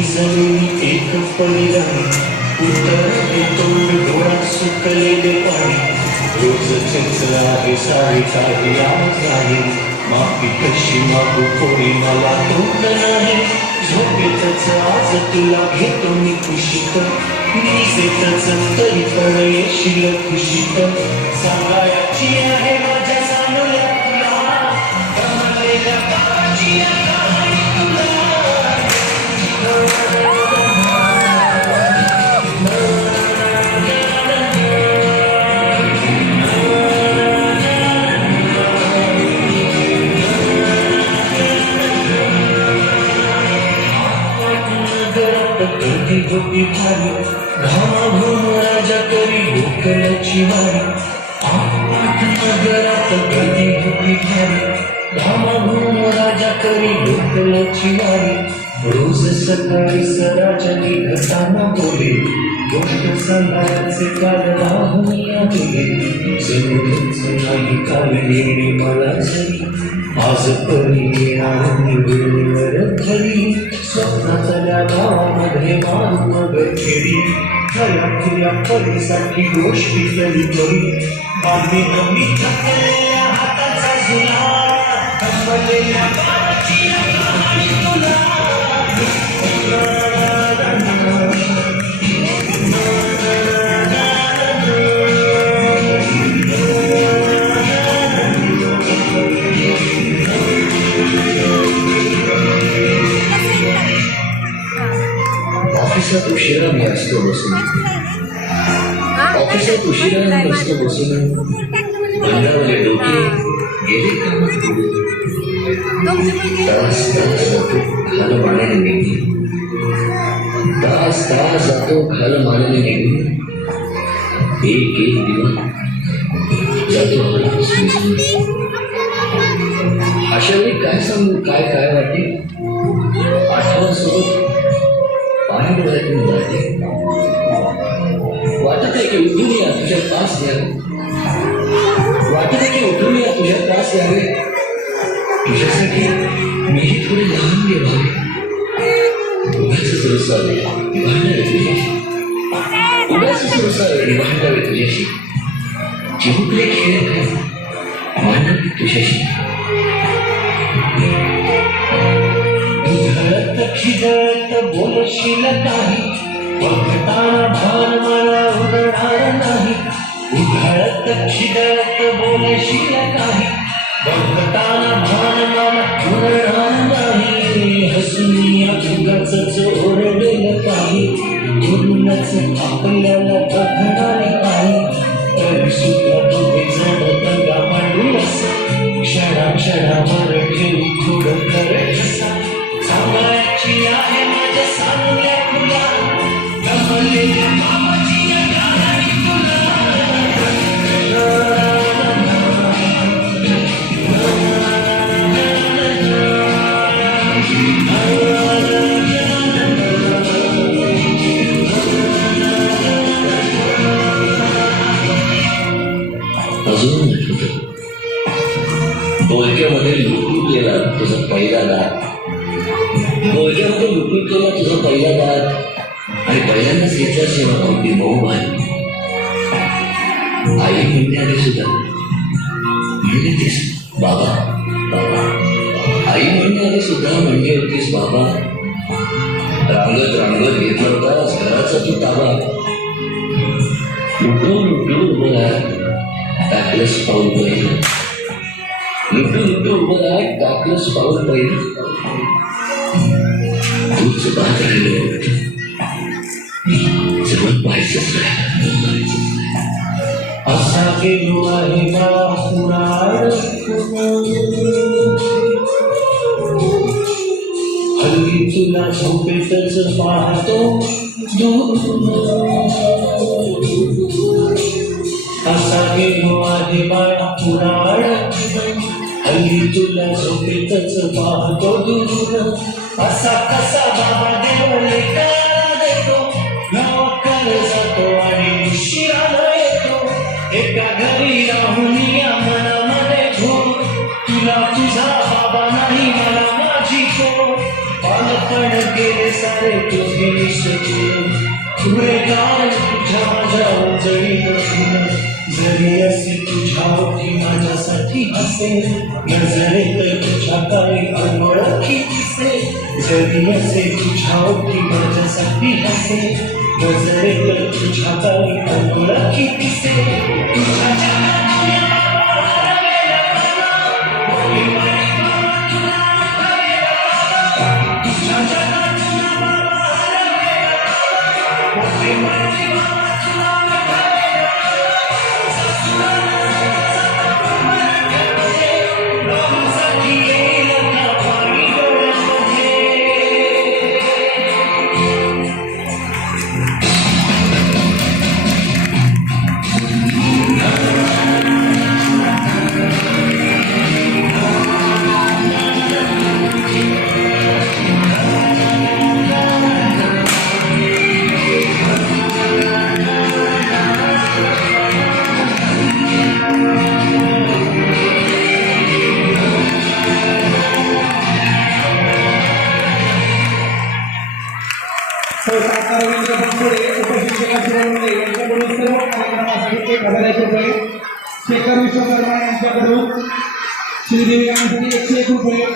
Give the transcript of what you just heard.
भिजलेली एक परिराणी उत्तर देतो डोळ्यात सुकलेले पाणी रोजचेच आहे सारे काही आज नाही माफी कशी मागू कोणी मला तोंड नाही झोपेतच आज तुला घेतो मी खुशीत निजेतच तरी पण येशील खुशीत सांगायची आहे माझ्या चांगल्या तुला कमलेल्या बाबाची कहाणी तुला गर्दी होती भारी घामाघूम राजा करी गोखल्याची वारी नगरात गर्दी होती भारी घामाघूम राजा करी गोखल्याची वारी रोज सकाळी सराच्या निघताना बोले गोष्ट सांगायचे काल राहुनिया गेले जरूरच नाही काल येणे मला जरी आज परी येणार वेळेवर घरी स्वप्नातल्या गावामध्ये मारून खेडी खऱ्या खुल्या परीसाठी गोष्टी तरी करी बांधे कमी थकलेल्या हाताचा झुला कंबलेल्या बाबाची कहाणी तुला ऑफिसात उशिरा मी असतो बसून ऑफिसात उशिरा मी असतो बसून बंडावले डोके गेले कामात तास तास जातो खाल मानेने निघून तास तास जातो खाल मानेने निघून एक एक दिवस जातो हळूच विसरून अशा वेळी काय सांगू काय काय वाटे आठवणसोबत पाणी डोळ्यातून जाते वाटत आहे की उठून या तुझ्या पास यावे वाटत आहे की उठून या तुझ्या पास यावे तुझ्यासाठी मीही थोडे लहान देवावे उगाच रसावे भांडावे तुझ्याशी उगाच रसावे भांडावे तुझ्याशी चिमुकले खेळ मांडावे तुझ्याशी खिदळत बोलशील काही बघताना भान मला उडणार नाही उघडत खिदळत बोलशील काही बघताना भान मला उडणार नाही हसून या उगाचच ओरडेल काही म्हणूनच आपल्याला बघणार काही तरी सुद्धा दोघे जण दंगा मांडून क्षणा क्षणावर घेऊ थोडं खरं कसा सांगायची आहे माझ्या चांगल्या तुला कमलेल्या बाबाची कहाणी तुला अजून बोलक्यामध्ये लुटलेला तुझा पहिला दात बोलक्यामध्ये लुटलेला तुझा पहिला दात आणि पहिल्यांदाच घेतला सेवा अगदी मऊ बाई आई म्हणण्याने सुद्धा म्हणले होतीस बाबा बाबा आई म्हणण्याने सुद्धा म्हणले होतीस बाबा रांगत रांगत घेतला होतास घराचा तू ताबा लुटून लुटून उभं राहत टाकलंस पाऊल पहिलं लुटू लुटू उभं राहत टाकलंस पाऊल पहिलं तूच बात राहिलं जवळ पाहायचंच राहिलं असा गेलो आहे बापुराड हल्ली तुला झोपेतच पाहतो असा गेलो आहे बापुराड हल्ली तुला झोपेतच पाहतो दूर असा कसा बाबा देवले काळा देतो गावाकडे जातो आणि उशिराला येतो एका घरी राहून या मनामध्ये घोर तुला तुझा बाबा नाही मला माझी कोर बालपण गेले सारे तुझे निष्ठुर तुझे काल तुझ्या माझ्या उजळी नसुन जरी असे तुझ्या ओठी माझ्यासाठी हसे नजरेत तुझ्या काही अनोळखी दिसे जरी असे तुझ्या ओठी माझ्यासाठी हसे नजरेत तुझ्या काही अनोळखी दिसे तुझ्या यांच्याकडून सर्व कार्यक्रमासाठी 1,000 रुपये, शेखर विश्वकर्मा यांच्याकडून श्रीदेवी यांसाठी 101 रुपये,